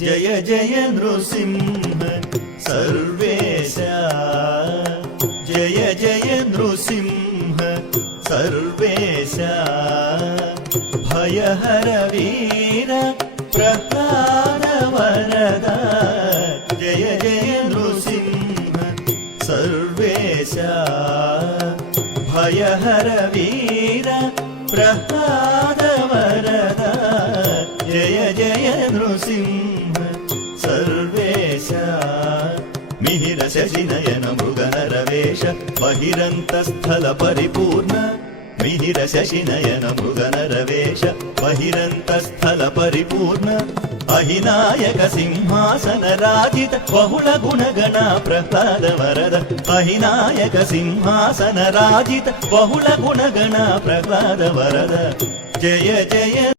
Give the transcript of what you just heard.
जय जय नृसिंह सर्वेश जय जय नृसिंह सर्वेश भयहर वीर प्रह्लाद वरद जय जय नृसिंह सर्वेश भयहर वीर प्रह्लाद वरद जय जय नृसिंह सर्वेश मिहिर शशिनयन मृगनरवेश बहिरन्तस्थल परिपूर्ण मिहिर शशिनयन मृगनरवेश बहिरन्तस्थल परिपूर्ण अहिनायक सिंहासन राजित बहुल गुणगण प्रह्लाद वरद अहिनायक सिंहासन राजित बहुल गुणगण प्रह्लाद वरद जय जय